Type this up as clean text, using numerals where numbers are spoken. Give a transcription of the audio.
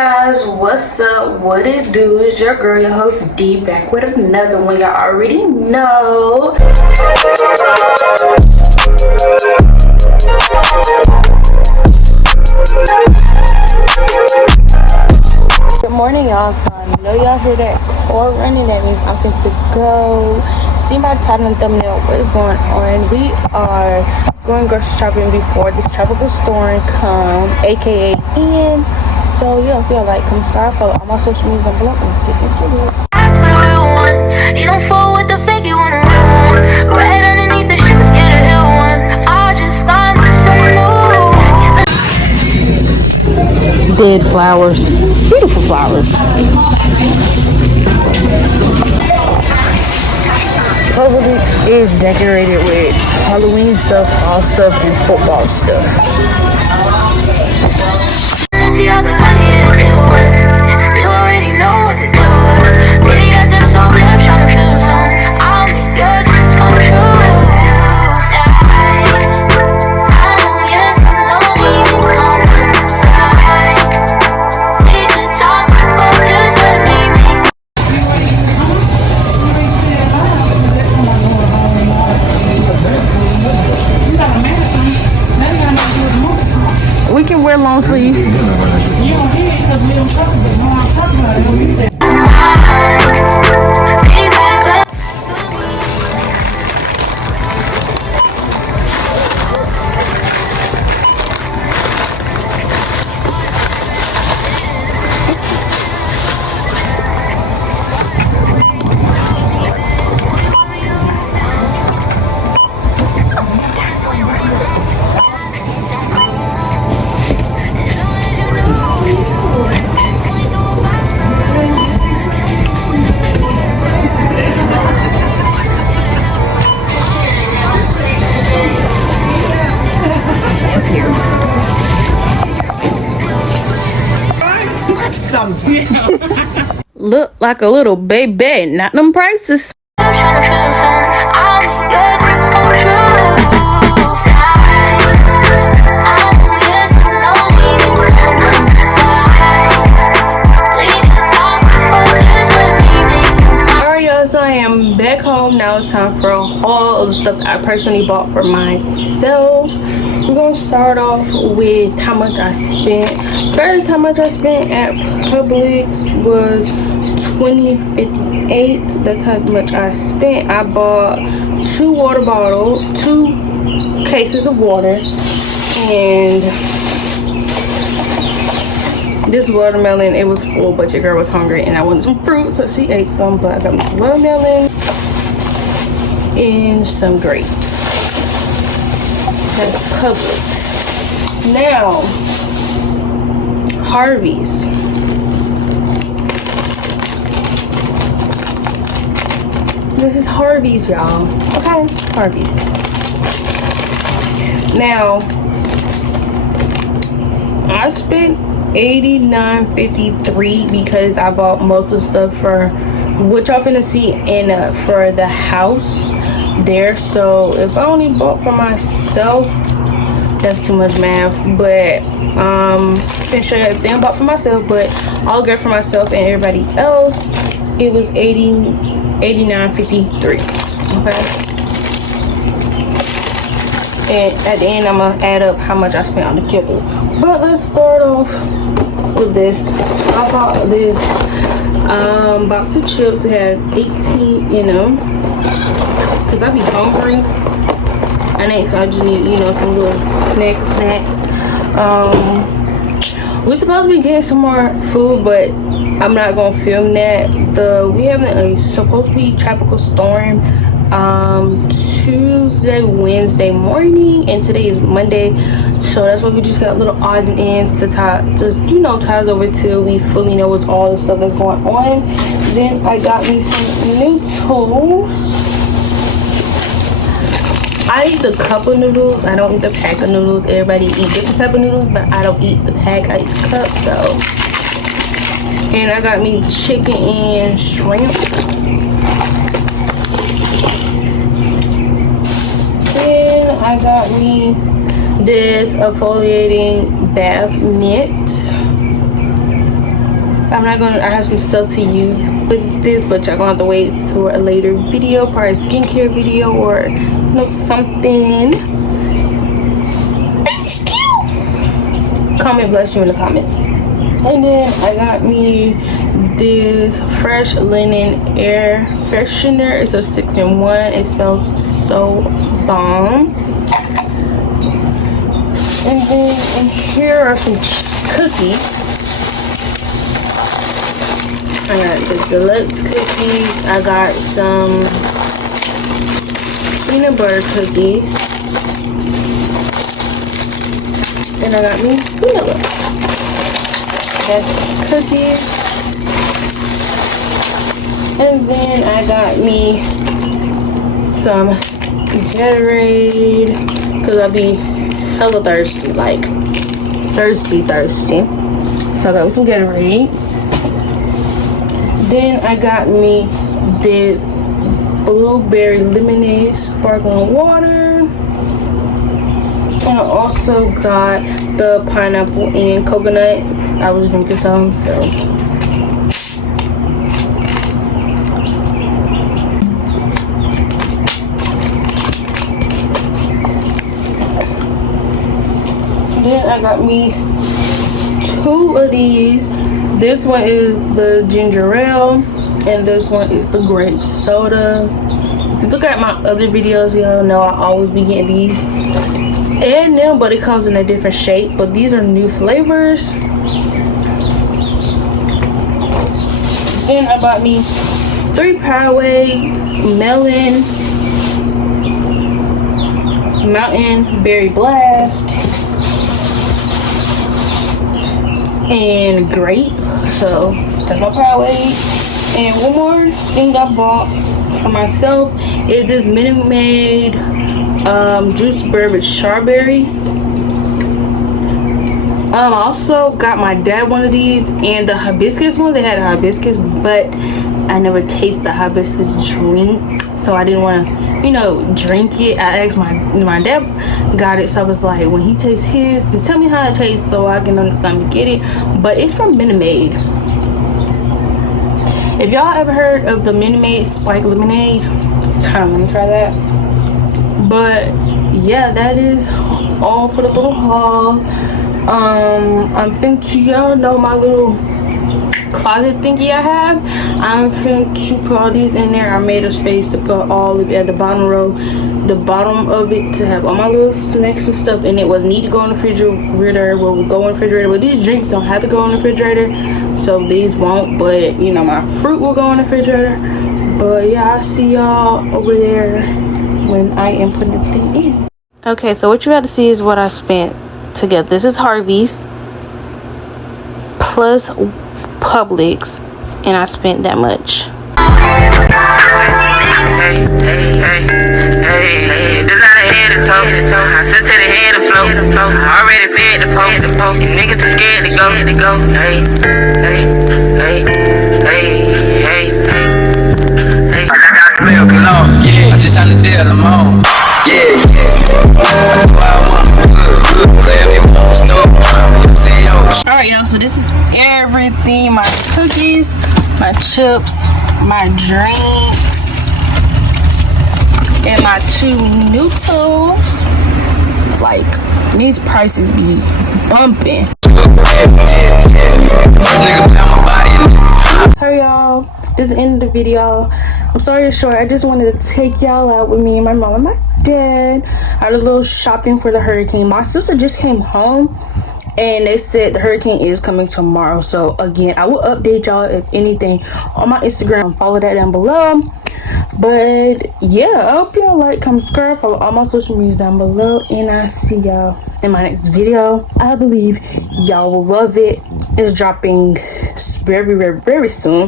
guys, what's up? What it do? Is your girl, your host D, back with another one. Y'all already know. Good morning, y'all. So I know y'all hear that car running. That means I'm going to go. See by the title and thumbnail what is going on. We are going grocery shopping before this tropical storm come, aka in. So yeah, if y'all like, come subscribe, follow all my social media below. Let's get into it. You don't fall with the fake, you want a real one. Right underneath the shoes, get a real one. I just got some new. Dead flowers, beautiful flowers. Publix is decorated with Halloween stuff, fall stuff, and football stuff. You already know what to do. Baby, got them so good, trying to feel some. I'll make your dreams come true. I know you're so lonely, this moment inside. We could talk, but just let me make. We can wear long sleeves. Look like a little baby, not them prices. So I am back home now. It's time for a haul of the stuff I personally bought for myself. We're gonna start off with how much I spent. First, how much I spent at Publix was $20.58. That's how much I spent. I bought 2 water bottles, 2 cases of water, and this watermelon, it was full, but your girl was hungry and I wanted some fruit, so she ate some. But I got me some watermelon and some grapes. That's Publix. Now, Harvey's. This is Harvey's, y'all. Okay, Harvey's. Now, I spent $89.53 because I bought most of the stuff for what y'all finna see in for the house there. So if I only bought for myself, that's too much math. But finna show you everything I bought for myself, but I'll get for myself and everybody else. It was $89.53. Okay. And at the end, I'm gonna add up how much I spent on the kibble. But let's start off with this. I bought this box of chips. It had 18, because I be hungry. So I just need, some little snacks. We're supposed to be getting some more food, but I'm not gonna film that. We having a supposed to be tropical storm Tuesday, Wednesday morning, and today is Monday, so that's why we just got little odds and ends to ties over till we fully know what's all the stuff that's going on. Then I got me some new tools. I eat the cup of noodles. I don't eat the pack of noodles. Everybody eat different type of noodles, but I don't eat the pack. I eat the cup. So, and I got me chicken and shrimp. I got me this exfoliating bath mitt. I have some stuff to use with this, but y'all gonna have to wait for a later video, probably a skincare video or something. Comment bless you in the comments. And then I got me this fresh linen air freshener. It's a 6-in-1. It smells so bomb. And then in here are some cookies. I got the deluxe cookies. I got some peanut butter cookies. And I got me VLLO. That's cookies. And then I got me some Gatorade, because I'll be hella thirsty, like thirsty. So I got me some Gatorade. Then I got me this blueberry lemonade sparkling water. And I also got the pineapple and coconut. I was drinking some, so. Then I got me 2 of these. This one is the ginger ale, and this one is the grape soda. Look at my other videos, y'all know I always be getting these. And now, but it comes in a different shape. But these are new flavors. Then I bought me 3 Powerades, melon, mountain berry blast, and grape. So that's my Powerade. And one more thing I bought for myself is this Minute Maid juice bourbon strawberry. I also got my dad one of these, and the hibiscus one. They had a hibiscus, but I never tasted the hibiscus drink, so I didn't want to, drink it. I asked my dad got it, so I was like, when he tastes his, just tell me how it tastes so I can understand and get it. But it's from Minute Maid. If y'all ever heard of the Minute Maid spike lemonade, kind of want to try that. But yeah, that is all for the little haul. I'm finna, y'all know my little closet thingy I have. I'm finna to put all these in there. I made a space to put all of it at the bottom row, the bottom of it, to have all my little snacks and stuff in it. Was need to go in the refrigerator, will go in the refrigerator, but these drinks don't have to go in the refrigerator, so these won't. But my fruit will go in the refrigerator. But yeah, I'll see y'all over there when I am putting everything in. Okay, so what you about to see is what I spent together. This is Harvey's plus Publix, and I spent that much. Hey, designer head to toe. I sit to the head and flow. I already fed the poke. You niggas too scared to go. Hey. I got real cologne. Yeah. I just signed the deal, I'm on. Yeah. Alright, y'all, so this is everything. My cookies, my chips, my drinks, and my 2 new tools. Like, these prices be bumping. Alright, y'all, this is the end of the video. I'm sorry it's short. I just wanted to take y'all out with me and my mom and my dad. I had a little shopping for the hurricane. My sister just came home, and they said the hurricane is coming tomorrow. So again, I will update y'all if anything on my Instagram. Follow that down below. But yeah, I hope y'all like, comment, subscribe, follow all my social medias down below, and I'll see y'all in my next video. I believe y'all will love it. It's dropping very, very, very soon.